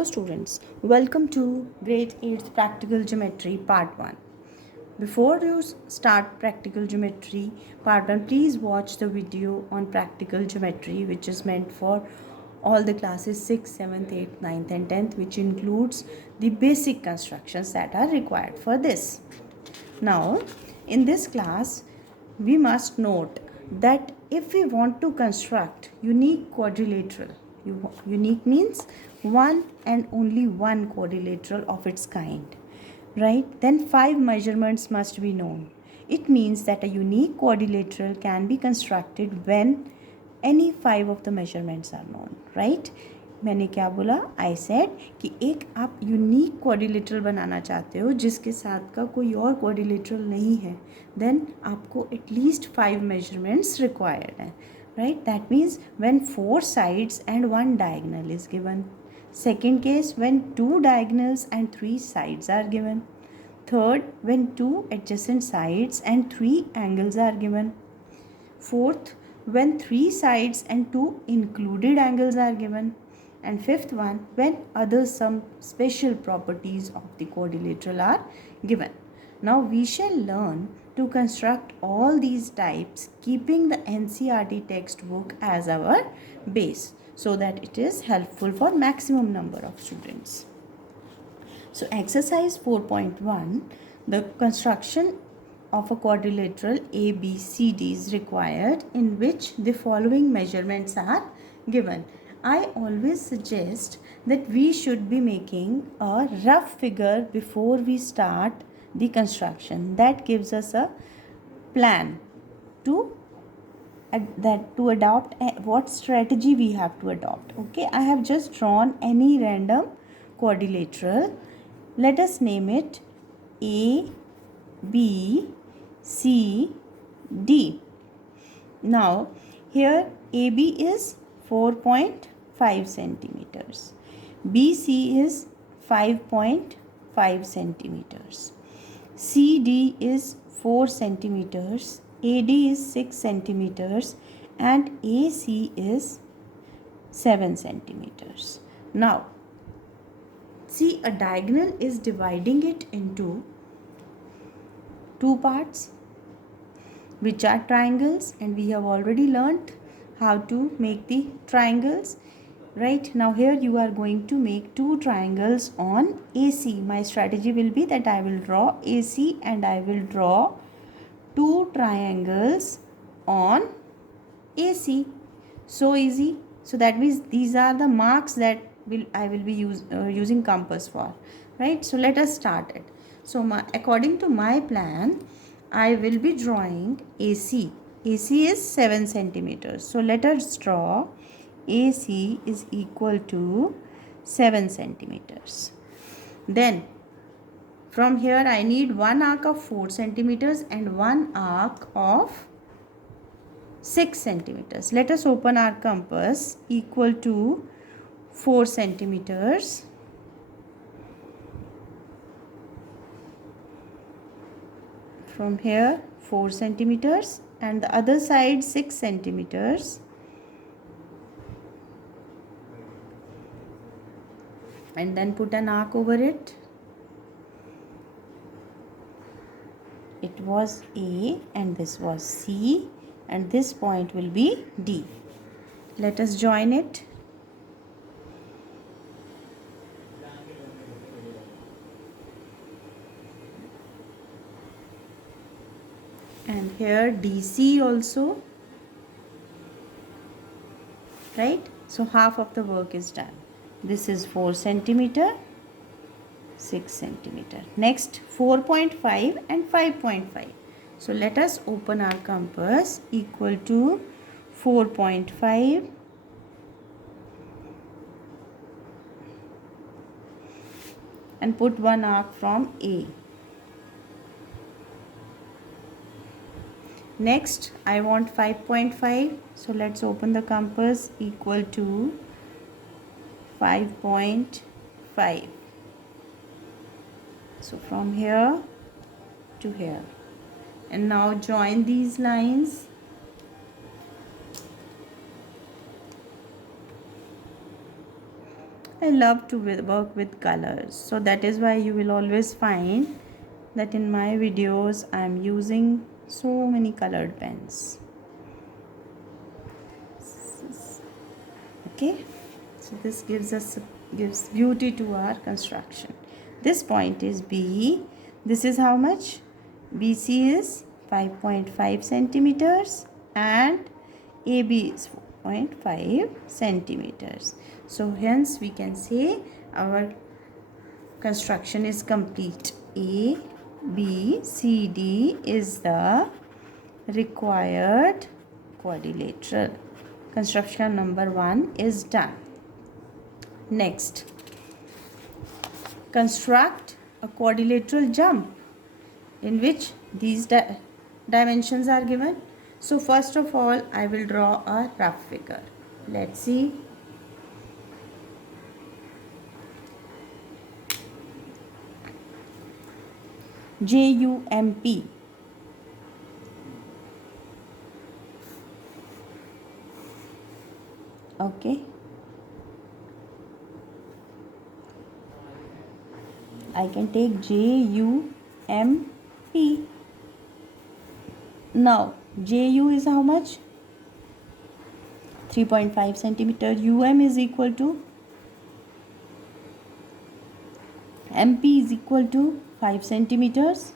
Hello students, welcome to grade 8th practical geometry part 1. Before you start practical geometry part 1, please watch the video on practical geometry which is meant for all the classes 6th, 7th, 8th, 9th and 10th, which includes the basic constructions that are required for this. Now in this class we must note that if we want to construct unique quadrilateral, unique means one and only one quadrilateral of its kind, right? Then 5 measurements must be known. It means that a unique quadrilateral can be constructed when any 5 of the measurements are known, right? मैंने क्या बोला? I said कि एक आप unique quadrilateral बनाना चाहते हो जिसके साथ का कोई और क्वाड्रिलेटरल नहीं है, देन आपको एटलीस्ट 5 मेजरमेंट्स रिक्वायर्ड है, right? That means when 4 sides and 1 diagonal is given. Second case, when 2 diagonals and 3 sides are given. Third, when 2 adjacent sides and 3 angles are given. Fourth, when 3 sides and 2 included angles are given. And fifth one, when other some special properties of the quadrilateral are given. Now we shall learn to construct all these types keeping the NCERT textbook as our base so that it is helpful for maximum number of students. So exercise 4.1, the construction of a quadrilateral ABCD is required in which the following measurements are given. I always suggest that we should be making a rough figure before we start the construction. That gives us a plan to adopt what strategy we have to adopt. Okay, I have just drawn any random quadrilateral. Let us name it A, B, C, D. Now here AB is 4.5 centimeters. BC is 5.5 centimeters. CD is 4 centimeters. AD is 6 centimeters. And AC is 7 centimeters. Now, see, a diagonal is dividing it into two parts which are triangles, and we have already learnt how to make the triangles. Right now here you are going to make two triangles on AC. My strategy will be that I will draw AC and I will draw two triangles on AC. So easy. So that means these are the marks that I will be using compass for, right? So let us start it. So according to my plan, I will be drawing AC. AC is 7 centimeters. So let us draw AC is equal to 7 centimeters. Then from here I need one arc of 4 centimeters and one arc of 6 centimeters. Let us open our compass equal to 4 centimeters. From here 4 centimeters and the other side 6 centimeters. And then put an arc over it. It was A and this was C and this point will be D. Let us join it. And here DC also, right? So half of the work is done. This is 4 centimeter, 6 centimeter. Next 4.5 and 5.5. So let us open our compass equal to 4.5 and put one arc from A. Next I want 5.5. So let's open the compass equal to 5.5. So from here to here. And now join these lines. I love to work with colors, so that is why you will always find that in my videos I am using so many colored pens. Okay, so this gives beauty to our construction. This point is B. This is how much? BC is 5.5 centimeters and AB is 4.5 centimeters. So hence we can say our construction is complete. A, B, C, D is the required quadrilateral. Construction number 1 is done. Next, construct a quadrilateral jump in which these dimensions are given. So first of all, I will draw a rough figure. Let's see. JUMP. Okay. I can take JUMP. Now, JU is how much? 3.5 centimeter. UM is equal to MP is equal to 5 centimeters.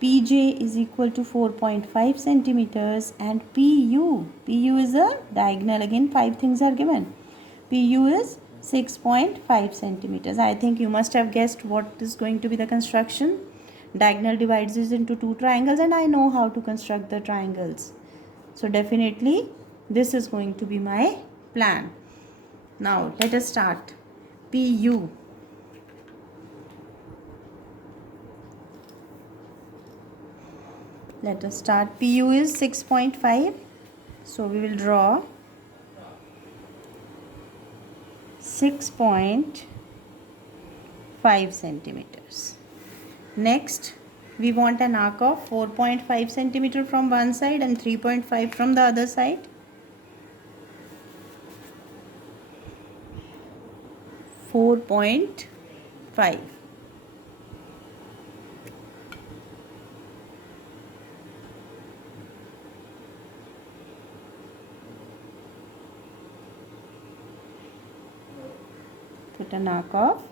PJ is equal to 4.5 centimeters and PU is a diagonal, again 5 things are given. PU is 6.5 centimeters. I think you must have guessed what is going to be the construction. Diagonal divides this into 2 triangles and I know how to construct the triangles. So definitely this is going to be my plan. Now let us start. PU. Let us start. PU is 6.5. So we will draw 6.5 centimeters. Next, we want an arc of 4.5 centimeter from one side and 3.5 from the other side. 4.5. Put an arc of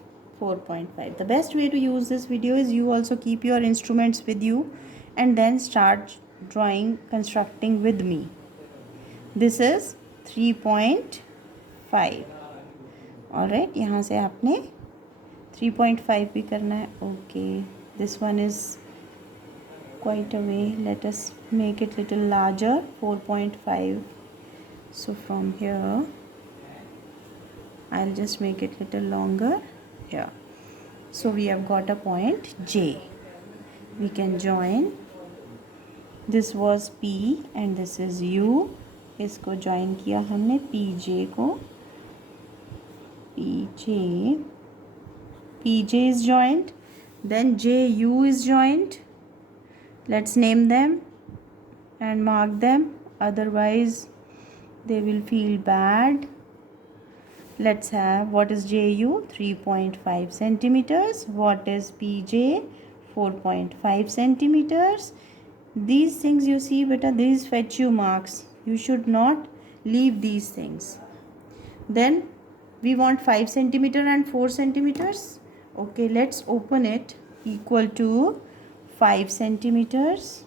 4.5. The best way to use this video is you also keep your instruments with you and then start drawing, constructing with me. This is 3.5. Alright, यहाँ से आपने 3.5 भी करना है. Okay, this one is quite away. Let us make it little larger. 4.5. So from here I'll just make it little longer here. So we have got a point J. We can join. This was P and this is U. इसको join किया हमने PJ को. PJ is joined. Then JU is joined. Let's name them and mark them. Otherwise they will feel bad. Let's have, what is JU? 3.5 centimeters. What is PJ? 4.5 centimeters. These things you see, beta, these fetch you marks. You should not leave these things. Then we want 5 centimeter and 4 centimeters. Okay, let's open it. Equal to 5 centimeters.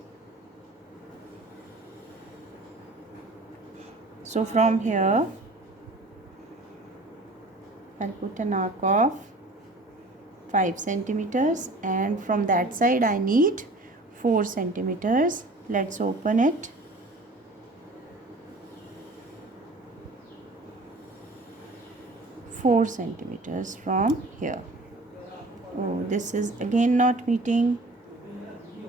So from here I'll put an arc of 5 centimeters and from that side I need 4 centimeters. Let's open it. Four centimeters from here. Oh, this is again not meeting.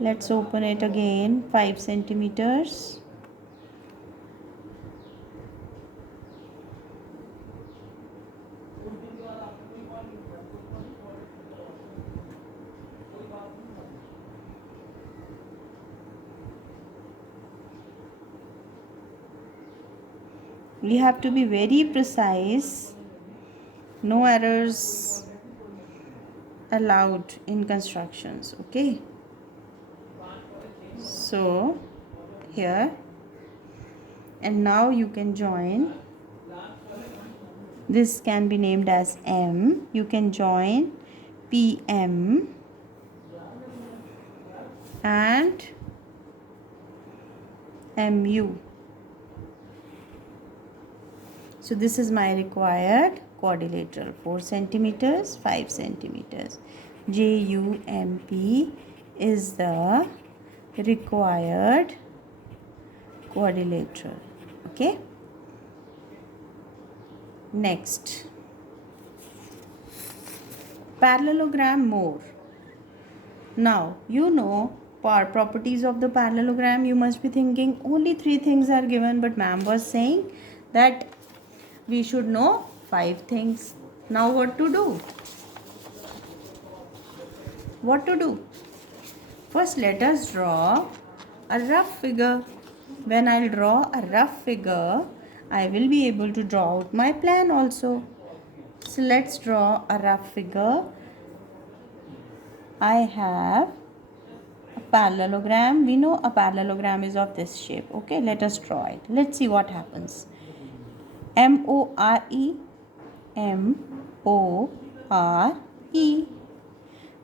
Let's open it again. 5 centimeters. We have to be very precise. No errors allowed in constructions. Okay, so here, and now you can join. This can be named as M. You can join PM and MU. So this is my required quadrilateral, 4 centimeters, 5 centimeters. JUMP is the required quadrilateral. Okay. Next, parallelogram more. Now you know properties of the parallelogram. You must be thinking only 3 things are given, but ma'am was saying that we should know 5 things. Now what to do? What to do? First, let us draw a rough figure. When I'll draw a rough figure, I will be able to draw out my plan also. So let's draw a rough figure. I have a parallelogram. We know a parallelogram is of this shape. Okay, let us draw it. Let's see what happens. MORE, MORE.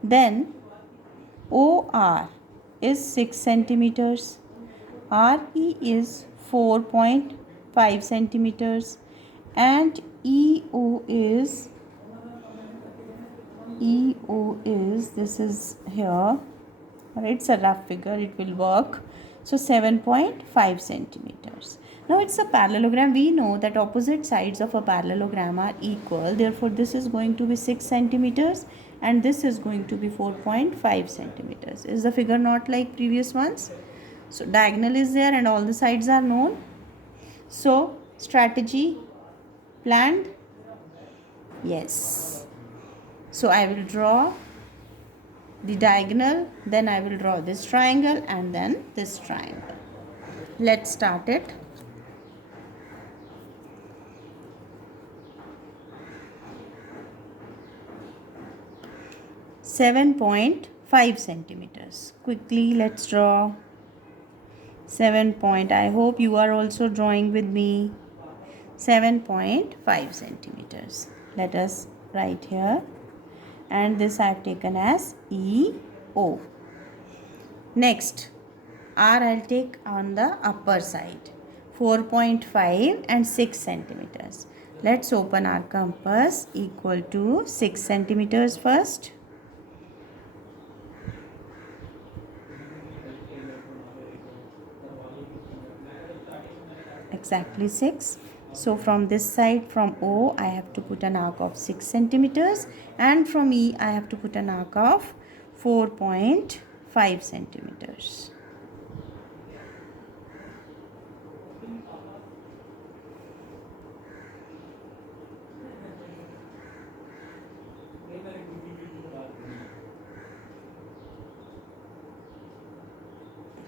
Then OR is 6 centimeters. RE is 4.5 centimeters. And EO is, this is here. It's a rough figure, it will work. So 7.5 centimeters. Now it's a parallelogram. We know that opposite sides of a parallelogram are equal. Therefore, this is going to be 6 centimeters and this is going to be 4.5 centimeters. Is the figure not like previous ones? So diagonal is there and all the sides are known. So strategy planned? Yes. So I will draw the diagonal, then I will draw this triangle and then this triangle. Let's start it. .5 centimeters. Quickly let's draw 7 point. I hope you are also drawing with me. 7.5 centimeters. Let us write here. And this I have taken as EO. Next, R I will take on the upper side. 4.5 and 6 centimeters. Let's open our compass equal to 6 centimeters first. Exactly 6. So from this side, from O, I have to put an arc of 6 centimeters and from E, I have to put an arc of 4.5 centimeters.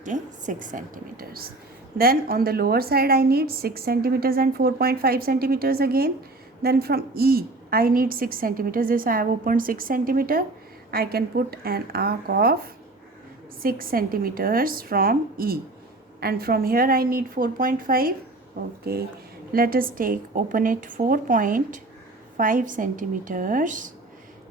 Okay, 6 centimeters. Then on the lower side I need 6 centimeters and 4.5 centimeters again. Then from E I need 6 centimeters. This I have opened 6 centimeter. I can put an arc of 6 centimeters from E. And from here I need 4.5. Okay, let us open it 4.5 centimeters.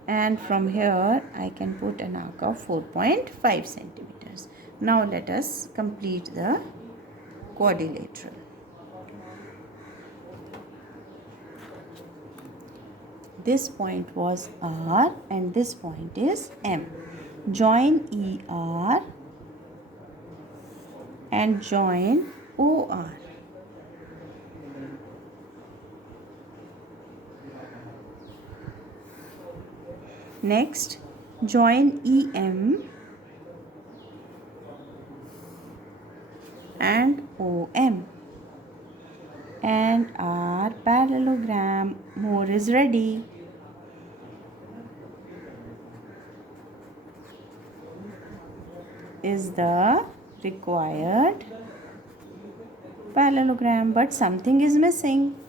And from here I can put an arc of 4.5 centimeters. Now let us complete the quadrilateral. This point was R and this point is M. Join ER and join OR. Next, join EM and OM. And our parallelogram more is ready. Is the required parallelogram, but something is missing.